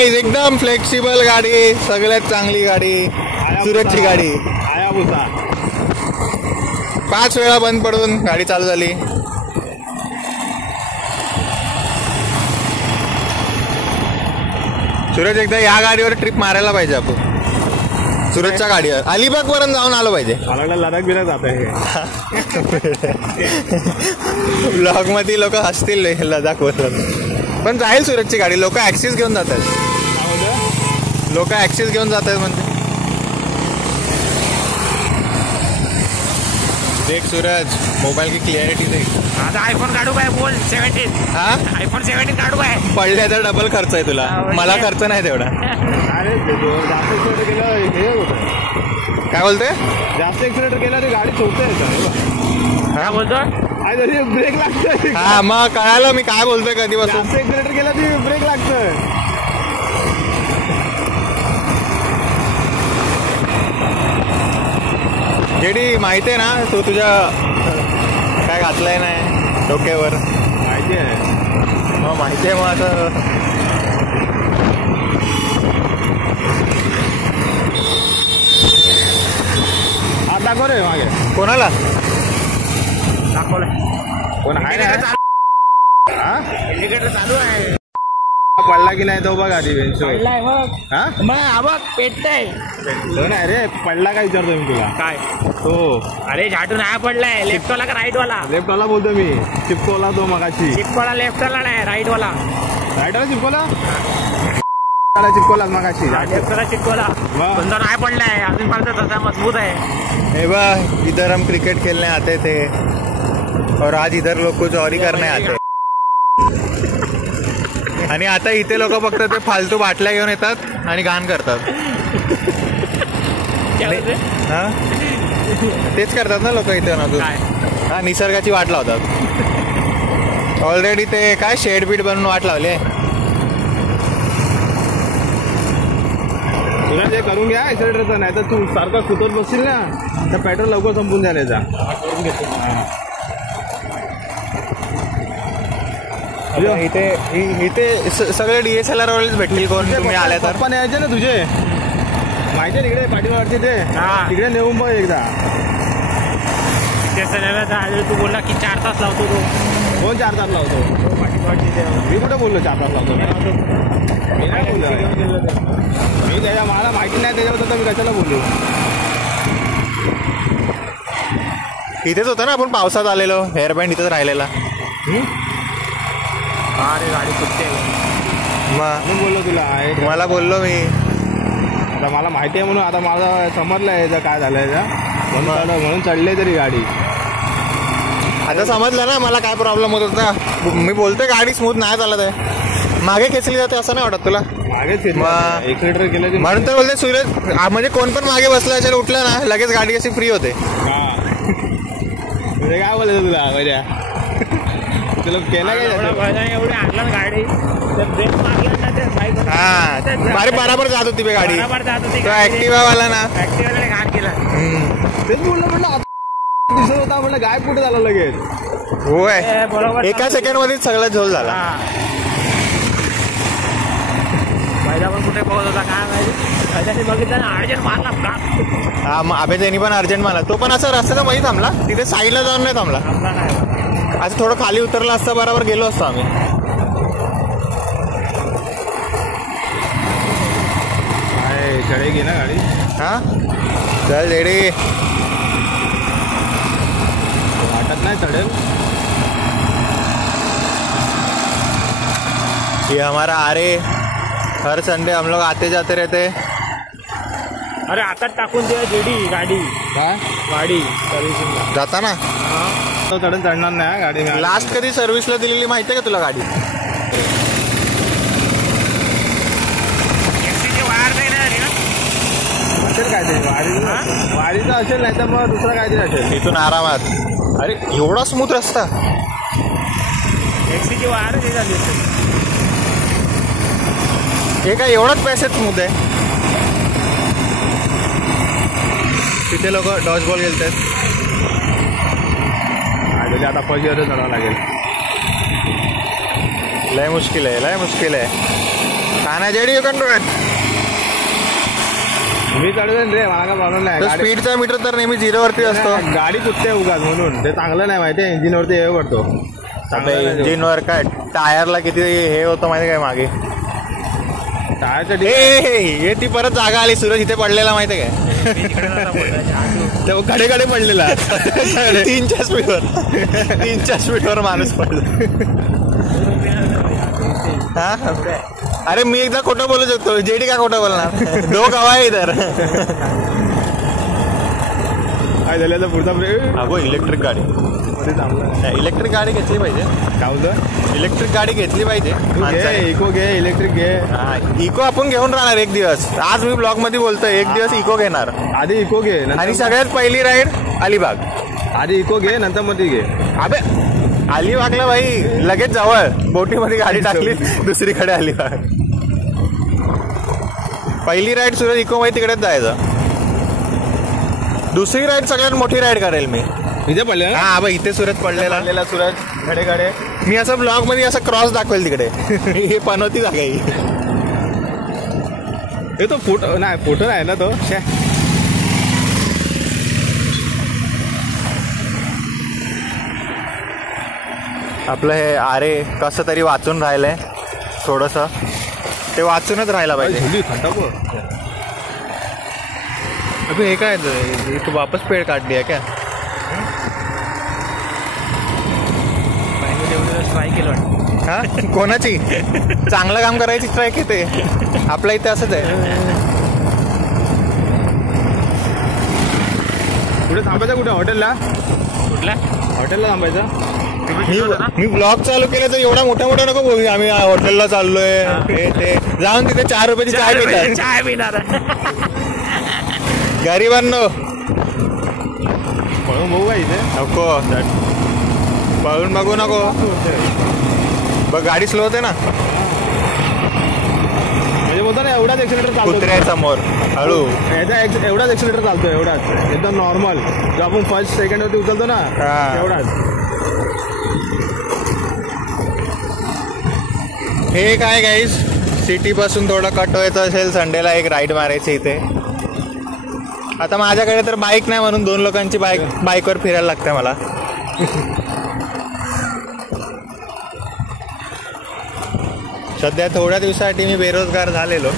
Guys एकदम flexible गाडी, सगळ्यात चांगली गाडी सुरतची गाडी. 5 वेळा बंद पडून गाडी चालू झाली. सूरज एकदा या गाडीवर ट्रिप मारायला पाहिजे आपण. सुरतच्या गाडीवर अलिबाग पर्यंत जाऊन आलो पाहिजे. लडाख बिला जात आहे. ब्लॉग मध्ये लोक हसतील लडाख वरून, पण जाईल सुरतची गाडी. लोक ऍक्सिस घेऊन जात आहेत. लोक ऍक्सिस घेऊन जात आहेत म्हणजे. देख सूरज, मोबाईल की क्लिअरिटी देख. आता आयफोन काढू काय? बोल 17. हा, आयफोन 17 काढू काय? पडले तर डबल खर्च आहे तुला. मला खर्च नाही तेवढा. अरे जास्त एक्सिलेटर केलं हे होतं. काय बोलतोय? जास्त एक्सिलेटर केलं ते गाडी चोखते. काय बोलतो? तरी ब्रेक लागतोय. हा मग कळालं मी काय बोलतोय कधीपासून. जास्त एक्सिलेटर केलं ती ब्रेक लागतोय. जेडी माहिती आहे ना, तू तुझ्या काय घातलंय नाही डोक्यावर? माहिती आहे. मग माहिती आहे. मग आता हात दाखव रे मागे. कोणाला दाखवलंय. कोण आहे ना? इंडिकेटर चालू आहे. पडला की नाही तो बघ आधी बेंचो. पडलाय मग. हा मग पेटतंय. तो नाही रे, पडला काय विचारतो मी तुला. काय तो अरे झाडू नाही पडलाय. लेफ्ट वाला का राईट वाला? लेफ्ट वाला बोलतो मी. चिपकवला तो मगाशी. चिपकोला लेफ्ट वाला नाही, राईट वाला. राईट वाला चिपकवला. चिपकवला मगाशी. लेफ्ट वाला चिपकोला. बंद नाही पडलाय अजून पर्यंत, तसा मजबूत आहे. ए बा, इधर हम क्रिकेट खेलने आते थे और आज इधर लोग कुछ और ही करने आते. आणि आता इथे लोक फक्त ते फालतू बाटल्या घेऊन येतात आणि घाण करतात. हा तेच करतात ना लोक इथे अजून. हा, निसर्गाची वाट लावतात. ऑलरेडी ते काय शेड बीड बनवून वाट लावले. तुला जे करून घ्या एक्सिलेटरचं, नाही तर तू सारखा सुतत बसशील ना तर पेट्रोल लवकर संपून जाण्याचा. करून घेतो. इथे सगळे DSLR वालेच भेटतील. कोण तुम्ही आल्या तर पण यायचे ना तुझे, माहिती आहे तिकडे पाठीमागचे ते. तिकडे नेऊन बघ एकदा. तू बोलला की 4 तास लावतो तो. कोण 4 तास लावतो? मी कुठे बोललो 4 तास लावतो? मी नाही बोललो. मी त्याच्या मला माहिती नाही त्याच्याबद्दल, तर मी कशाला बोललो. इथेच होतं ना आपण पावसात आलेलो. हेअरबँड इथेच राहिलेला. अरे गाडी कुठे मी बोललो तुला. तुम्हाला बोललो मी. आता मला माहिती आहे म्हणून, आता मला समजलं याचं काय झालं म्हणून चढले तरी गाडी. आता समजलं ना मला काय प्रॉब्लेम होत होता. मी बोलतोय गाडी स्मूथ नाही चालत आहे. मागे खेचली जाते असं नाही वाटत तुला? मागेच एक्सिलेटर केलं म्हणून तर बोलते सूरज, म्हणजे कोण पण मागे बसला याच्यावर उठलं ना लगेच गाडी अशी फ्री होते. काय बोलायचं तुला बऱ्या? तुला केला काय एवढे आणला गाडी अरे बराबर जात होती बे गाडी. ऍक्टिव्हा वाला ना, ऍक्टिव्हाने घाण केला. तेच बोललो. म्हणलं दिसत होता, म्हणलं गायब कुठे झाला लगेच. होय, बरोबर. एका सेकंड मध्ये सगळा झोल झाला. पहिला पण कुठे बघत होता काय माहिती. बघितलं ना अर्जंट मारला. हा, मग अभेजानी पण अर्जंट मारला. तो पण असं रस्त्याचा मध्ये थांबला. तिथे साईडला जाऊन नाही थांबला. असं थोडं खाली उतरला असता बरोबर गेलो असतो आम्ही. चढेगी ना गाडी. हा चल रेडी. वाटत नाही चढेल. ये हमारा आरे, हर संडे हम लोग आते जाते रहते. अरे आता टाकून दे जेडी गाडी. काय गाडी सर्व्हिसिंग जाता ना तो चढून चढणार नाही गाडी. लास्ट कधी सर्व्हिसला दिलेली माहिती आहे का तुला गाडी? असेल काय ते वारीचं असेल, नाही तर मग दुसरा काहीतरी असेल. इथून आरामात. अरे एवढा स्मूथ रस्ता. एक्सीची वायर झाली. हे काय एवढाच पैशात स्मूथ आहे. तिथे लोक डॉज बॉल खेळतात. आता पैसे चढावं लागेल. लय मुश्किल आहे, लय मुश्किल आहे. काना जेडी यू कंट्रोल मी चढवेन रे, मला काय प्रॉब्लेम नाही. स्पीडचा मीटर तर नेहमी 0 वरती असतो. गाडी कुठते उगाच म्हणून ते चांगलं नाही माहिती. इंजिन वरती हे पडतो इंजिन वर काय टायरला किती हे होतं माहिती काय मागे. टायरच्या हे ती परत जागा आली. सूरज इथे पडलेला माहिती काय, तेव्हा कडे पडलेला 3च्या स्पीडवर माणूस पडला. हा अरे मी एकदा खोटं बोलू शकतो, जेडी का खोटं बोलणार. दो गवाह इधर. काय झालं पुढचा ब्रेक. अगो इलेक्ट्रिक गाडी, इलेक्ट्रिक गाडी घेतली पाहिजे. काय होतं, इलेक्ट्रिक गाडी घेतली पाहिजे. इको घे, इलेक्ट्रिक घे. इको आपण घेऊन राहणार एक दिवस. आज मी ब्लॉग मध्ये बोलतोय एक दिवस इको घेणार. आधी इको घे आणि सगळ्यात पहिली राईड अलिबाग. आधी इको घे नंतर मध्ये घे. अबे अलिबागला भाई लगेच जवळ बोटीमध्ये गाडी टाकली दुसरीकडे अलिबाग. पहिली राईड सूरज इको मध्ये तिकडेच जायचं. दुसरी राईड सगळ्यात मोठी राईड करेल मी. इथे पडले. हा बा इथे सूरज पडलेला सूरज घडे मी असं ब्लॉग मध्ये असं क्रॉस दाखवेल तिकडे. हे पनवती जागा हे तो फोटो नाही, फोटो आहे ना तो. आपलं हे अरे कसं तरी वाचून राहिलंय थोडस. ते वाचूनच राहायला पाहिजे. अभी हे काय तू वापस पेड़ काट दिया क्या. ट्राय केलं हा कोणाची चांगलं काम करायची ट्राय येते. आपल्या इथे असंच आहे. कुठे थांबायचं, कुठे हॉटेलला, कुठल्या हॉटेलला थांबायचं. मी ब्लॉग चालू केलं तर एवढा मोठा नको बोलू आम्ही हॉटेलला चाललोय. हे ते जाऊन तिथे 4 रुपयाची चाय पिणार. गरिबांनो पळून बघू का इथे. नको पळून बघू नको. बघ गाडी स्लो होते ना. म्हणजे बोलतो ना एवढाच एक्सिलेटर चालतो. कुत्र्यासमोर हळू याचा एवढाच एक्सिलेटर चालतो. एवढाच एकदम नॉर्मल. जो आपण फर्स्ट सेकंड वरती उचलतो ना एवढाच. हे काय गाईज सिटी पासून थोडं कट व्हायचं असेल संडेला एक राईड मारायची इथे. आता माझ्याकडे तर बाईक नाही म्हणून 2 लोकांची बाईकवर फिरायला लागते मला. सध्या थोड्या दिवसासाठी मी बेरोजगार झालेलो,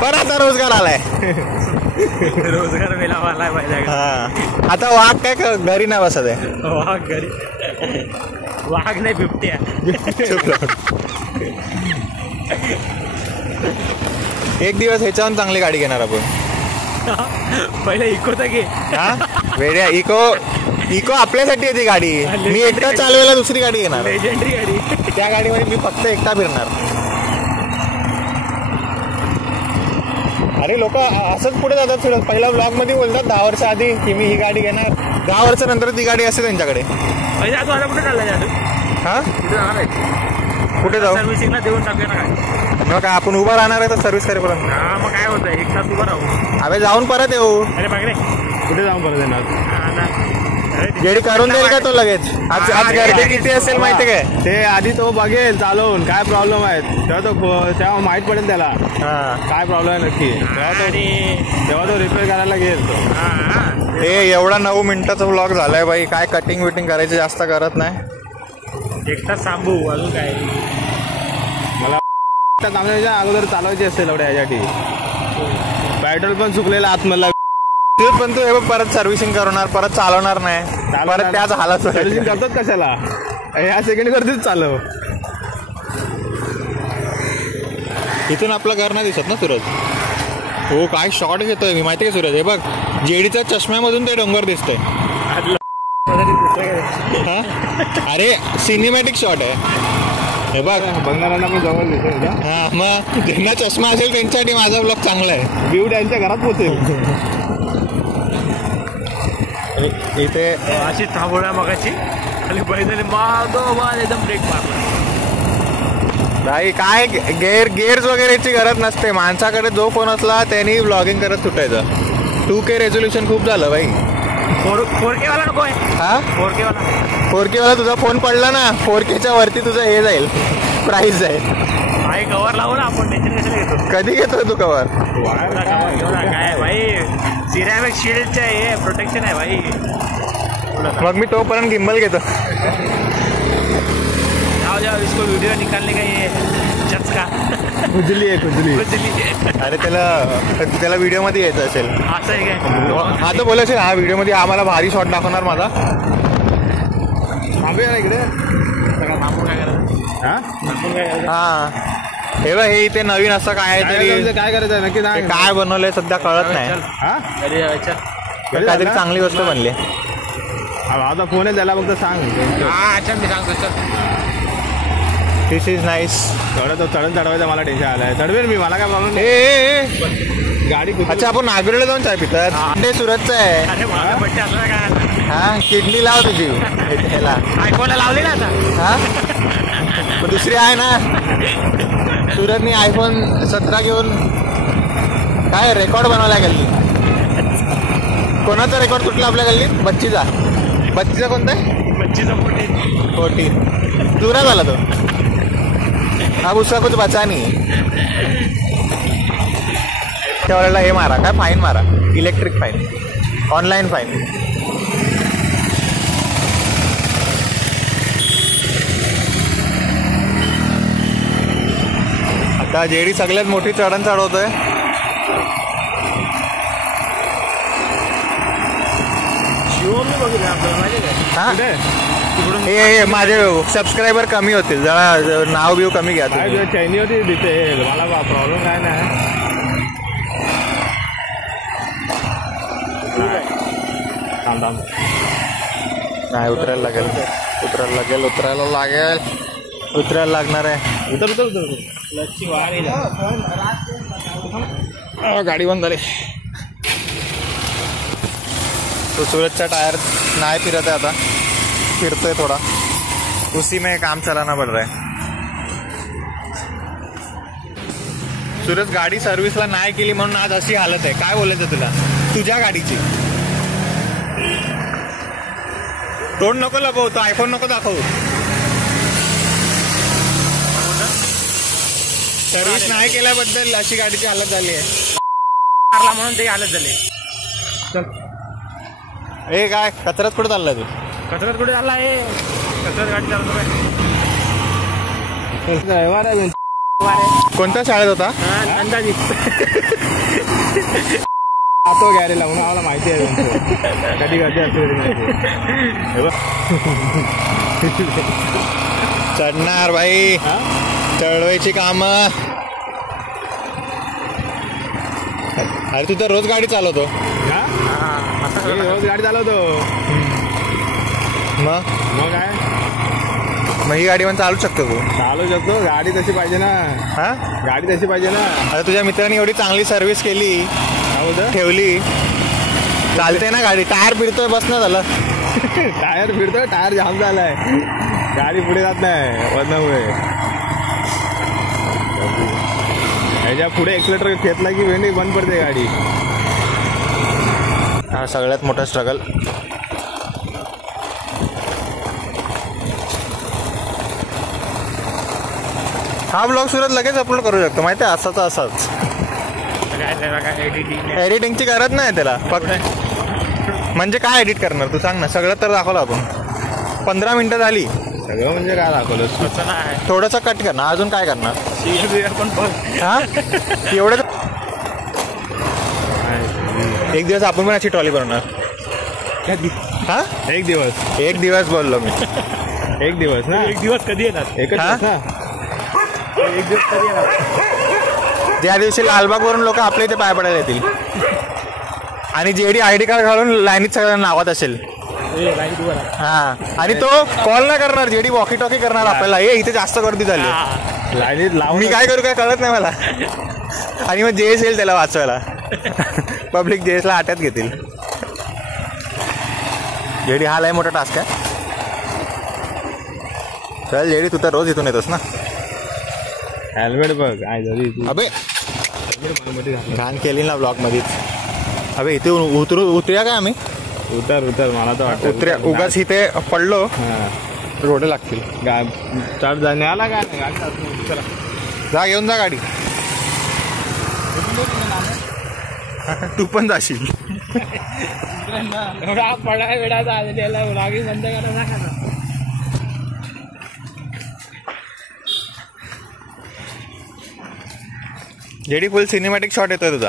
पण आता रोजगार आलाय. रोजगार मिळाला पाहिजे. हा आता वाघ काय घरी नाही बसत आहे. वाघ घरी वाघ नाही बिबट्या. एक दिवस ह्याच्याहून चांगली गाडी घेणार आपण. पहिले इको तर घे. हा वेड्या इको आपल्यासाठी आहे ती गाडी. मी एकटा चालवायला दुसरी गाडी घेणार. लेजेंडरी गाडी. त्या गाडीमध्ये मी फक्त एकटा फिरणार. अरे लोक असंच पुढे जातात फिरत. पहिल्या ब्लॉग मध्ये बोलतात 10 वर्ष आधी की मी ही गाडी घेणार. 10 वर्षानंतर ती गाडी असते त्यांच्याकडे. आता कुठे चालला जातो. हा कुठे जाणार आहे. कुठे जाऊ. सर्व्हिसिंगला देऊन टाकूया ना काय. मग काय आपण उभा राहणार आहे तर सर्व्हिस करेपर्यंत. हा मग काय होतं 1 तास उभं राहू. अबे जाऊन परत येऊ. अरे बघ रे कुठे जाऊन परत येणार. जेडी करून देईल का तो लगेच. आज गर्दी किती असेल माहिती काय. ते आधी तो बघेल चालवून काय प्रॉब्लेम आहेत तेव्हा माहित पडेल त्याला काय प्रॉब्लेम आहे नक्की. तेव्हा तो रिपेअर करायला घेईल तो. हे एवढा 9 मिनिटाचा ब्लॉग झालाय बाई. काय कटिंग विटिंग करायची जास्त करत नाही. एकटा सांभू अजून काय. मला थांबण्याच्या अगोदर चालवायची असेल एवढ्या यासाठी. पेट्रोल पण चुकलेला आतमधला. पण तू हे परत सर्व्हिसिंग करणार परत चालवणार नाही. परत त्याच हालात सर्व्हिसिंग करतात कशाला. ह्या सेकंड वरतीच चालव. इथून आपलं घर नाही दिसत ना सूरज. हो काय शॉट घेतोय मी माहिती का सूरज. हे बघ जेडीच्या चष्म्यामधून ते डोंगर दिसतोय. अरे सिनेमॅटिक शॉट आहे हे बघ. बघणाऱ्यांना पण जवळ दिसतोय. हा मग ज्यांना चष्मा असेल त्यांच्यासाठी माझा ब्लॉग चांगला आहे. व्ह्यू त्यांच्या घरात पोहोचेल. इथे अशी थांबवल्या मगाची खाली बैलाने मागोमाग एकदम ब्रेक मारला. भाई काय गेअर्स वगैरेची गरज नसते. माणसाकडे जो फोन असला त्यांनी ब्लॉगिंग करत सुटायचं. 2K रेझोल्युशन खूप झालं भाई. 4K वाला नको आहे. हा 4K वाला 4K वाला तुझा फोन पडला ना 4Kच्या वरती तुझं हे जाईल प्राइस आहे. भाई कवर लावू ना आपण, टेन्शन कशाला घेतो. कधी घेतोय तू कवर? काय भाई सिरॅमिक शील्डचे हे प्रोटेक्शन आहे भाई. मग मी तोपर्यंत गिम्बल घेतो. जाओ इसको वीडियो निकालने का ये चस्का. खुजली आहे खुजली. अरे त्याला व्हिडिओ मध्ये यायचं असेल. असं आहे काय? हा तर बोलायचं हा व्हिडिओ मध्ये आम्हाला भारी शॉट दाखवणार माझा. थांबूया ना इकडे. थांबून काय करायचं? हा हे बघ, हे इथे नवीन असं काय तरी काय करायचं नक्की ते काय बनवलंय सध्या कळत नाही. हा काहीतरी चांगली गोष्ट बनली. आता फोन आहे त्याला फक्त सांग. अच्छा मी सांगतो. चल दिस इज नाईस. चढून चढवायचं मला टेन्शन आलंय. चढवेल मी, मला काय प्रॉब्लेम नाही. ए गाडी अच्छा आपण नागुरेला जाऊन चाय पितात. ते सुरतचं आहे. अरे माझा बड्डे असला काय? हा किडनी लाव तुझी ह्याला. आयफोनला लावली ना आता. हा दुसरी आहे ना सुरतनी iPhone 17 घेऊन काय रेकॉर्ड बनवला गल्ली. कोणाचा रेकॉर्ड तुटला आपल्या गल्लीत? बच्चीचा कोणता आहे? बच्चीचा 14 जुना झाला तो. अब उसका कुछ बचा नहीं. त्यावेळेला हे मारा काय फाईन मारा, इलेक्ट्रिक फाईन, ऑनलाईन फाईन. आता जेडी सगळ्यात मोठी चढण चढवतोय. हा हे माझे सबस्क्रायबर कमी होतील, जरा नाव बिव कमी घ्या. चैनी होती तिथे, मला प्रॉब्लेम काय नाही. नाही उतरायला लागणार आहे. गाडी बंद झाली. तो सूरजचा टायर नाही फिरत आहे, आता फिरतोय थोडा. उसी में काम चलाना पड़ रहा है. सूरज गाडी सर्व्हिसला नाही केली म्हणून आज अशी हालत आहे. काय बोलायचं तुला तुझ्या गाडीची? तोंड नको लपवू, तो आयफोन नको दाखवू. सर्व्हिस नाही केल्याबद्दल अशी गाडीची हालत झाली आहे. म्हणून ते हालत झाली. ए काय कचऱ्यात कुठे चालला तू? कचऱ्यात कुठे चालला आहे? कचऱ्यात गाडी चालतो काय? कोणत्या शाळेत होता? अंदाजी तो गॅरेला म्हणून आम्हाला माहिती आहे कधी कधी चढणार भाई, चढवायची काम. अरे तू तर रोज गाडी चालवतो. रोज गाडी चालवतो. मग काय, मग ही गाडी पण चालू शकतो तू? चालू शकतो. गाडी तशी पाहिजे ना. हा गाडी तशी पाहिजे ना. आता तुझ्या मित्रांनी एवढी चांगली सर्व्हिस केली, ठेवली, चालते ना गाडी. टायर फिरतोय, बस ना झालं. टायर फिरतोय, टायर जाम झालाय, गाडी पुढे जात नाही वजनामुळे. ह्याच्या पुढे एक्सिलेटर घेतला की वेंडी बंद पडते गाडी. हा सगळ्यात मोठा स्ट्रगल. हा ब्लॉग सुरत लगेच अपलोड करू शकतो माहिती आहे, असाच असाच. एडिटिंगची गरज नाही त्याला. फक्त म्हणजे काय एडिट करणार तू सांग ना? सगळं तर दाखवलं आपण. 15 मिनिटं झाली. सगळं म्हणजे काय दाखवलं? थोडंसं कट करणार, अजून काय करणार? हा एवढं. एक दिवस आपण पण अशी ट्रॉली बनवणार. हा एक दिवस बोललो मी. एक दिवस ना. एक दिवस कधी येणार? एक दिवस ना. एक दिवस कधी येणार? ज्या दिवशी लालबाग वरून लोक आपल्या इथे पाय पडायला येतील आणि जेडी ID कार्ड घालून लाईनीत सगळ्यांना नावात असेल. हा आणि तो कॉल नाही करणार, जेडी वॉकी टॉकी करणार आपल्याला. हे इथे जास्त गर्दी झाली, लाईनीत लावून मी काय करू काय कळत नाही मला. आणि मग JS येईल त्याला वाचवायला. पब्लिक JSला आट्यात घेतील. जेडी हा लय मोठा टास्क आहे. चल जेडी, तू तर रोज इथून येतोस ना. हेल्मेट बघ काय झाली. अबे घाण केली ना ब्लॉक मध्येच. अबे इथे उतरूया काय आम्ही? उतर मला तर वाटतं उतऱ्या. उगाच इथे पडलो रोड लागतील. चढ जाणे आला काय नाही गाडी जात नाही. चला जा घेऊन जा गाडी. तू पण जाशील. पडा वेळा त्याला रागी बंद करा नका. जेडी फुल सिनेमॅटिक शॉट येतोय तुझा.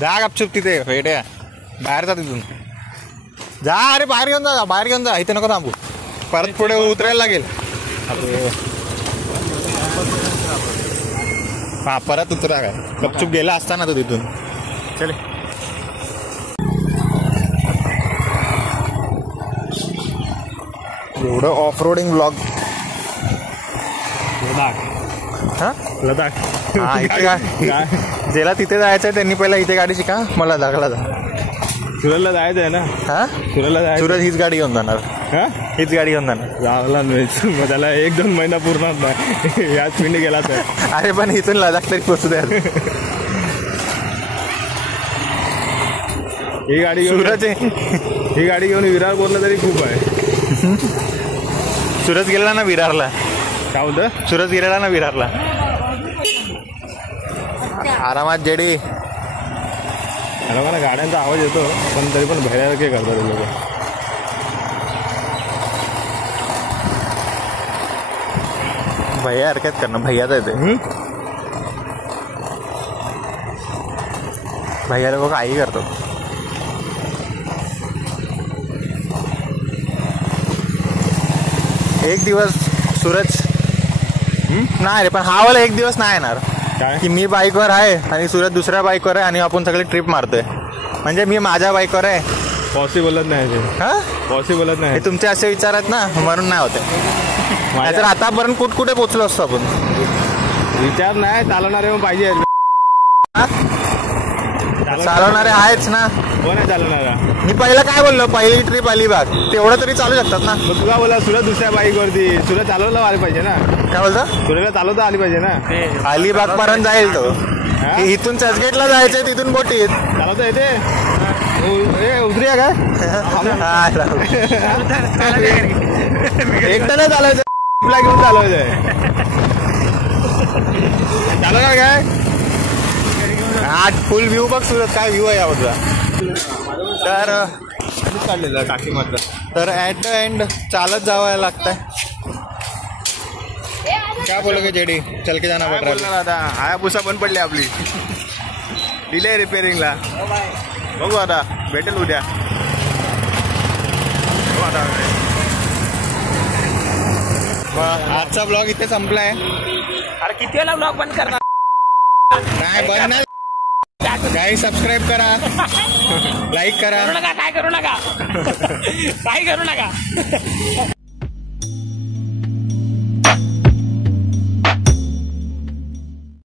जा गपचूप तिथे वेड्या बाहेर जा तिथून. जा अरे बाहेर घेऊन जा बाहेर घेऊन जा. इथे नको थांबू परत पुढे उतरायला लागेल. हा परत उतरा काय गपचूप गेला असता ना तो तिथून. चले एवढं ऑफ रोडिंग ब्लॉग. हा लदाख. हा इथे काय ज्याला तिथे जायचंय त्यांनी पहिला इथे गाडी शिका. मला दाखला जा. सुरतला जायचं आहे ना. हा सुरतला जायचं. सूरज हीच गाडी घेऊन जाणार. हा हीच गाडी घेऊन जाणार. जावला नाही मग त्याला 1-2 महिना पूर्ण नाही. याच पिंडी गेला तर. अरे पण इथून लडाख तरी पोचू द्या. ही गाडी घेऊन सूरज ही गाडी घेऊन विरार बोललं तरी खूप आहे. सूरज गेलेला ना विरारला. काय बोलतं. सूरज गेलेला ना विरारला. आरामात जेडी. अरे मला गाड्यांचा आवाज येतो पण तरी पण भैऱ्यासारखे करतात ते लोक. भैया हरकत करणं भैयाच आहे ते. भैया लोक काही करतात. एक दिवस सूरज नाही रे पण हा वाला एक दिवस नाही येणार काय की मी बाईकवर आहे आणि सूरज दुसऱ्या बाईकवर आहे आणि आपण सगळे ट्रिप मारतोय. म्हणजे मी माझ्या बाईकवर आहे. पॉसिबलच नाही ते. हा पॉसिबलच नाही. हे तुमचे असे विचार आहेत ना म्हणून नाही होते. नाहीतर आतापर्यंत कुठे पोचलो असतो आपण. विचार नाही चालवणारे मग पाहिजे. चालवणारे आहेच ना. कोण आहे चालवणारा. मी पहिलं काय बोललो पहिली ट्रिप अलिबाग तेवढं तरी चालू शकतात ना. मग तुला बोला सुरत दुसऱ्या बाईकवरती तुला चालवलं आली पाहिजे ना. काय बोलता तुला चालवता आली पाहिजे ना. अलिबाग पर्यंत जाईल तो. इथून चर्चगेटला जायचंय तिथून बोटीत चालवता येते. उतरूया काय एकटा नाही चालवायचं. घेऊन चालवायचंय. चालवणार काय. आज फुल व्ह्यू बघ सूरत काय व्ह्यू आहे यावरचा. तर काढलेलं टाकी मात्र. तर ॲट द एंड चालत जावं लागतंय. क्या बोलोगे जेडी चल के जाना पड रहा. आता हायाबुसा बंद पडली आपली. दिले रिपेअरिंगला. बघू आता भेटेल उद्या. आजचा ब्लॉग इथे संपलाय. अरे किती वेळा ब्लॉग बंद करणार. नाही बंद नाही. काही सबस्क्राईब करा लाईक करा. काय करू नका काय करू नका.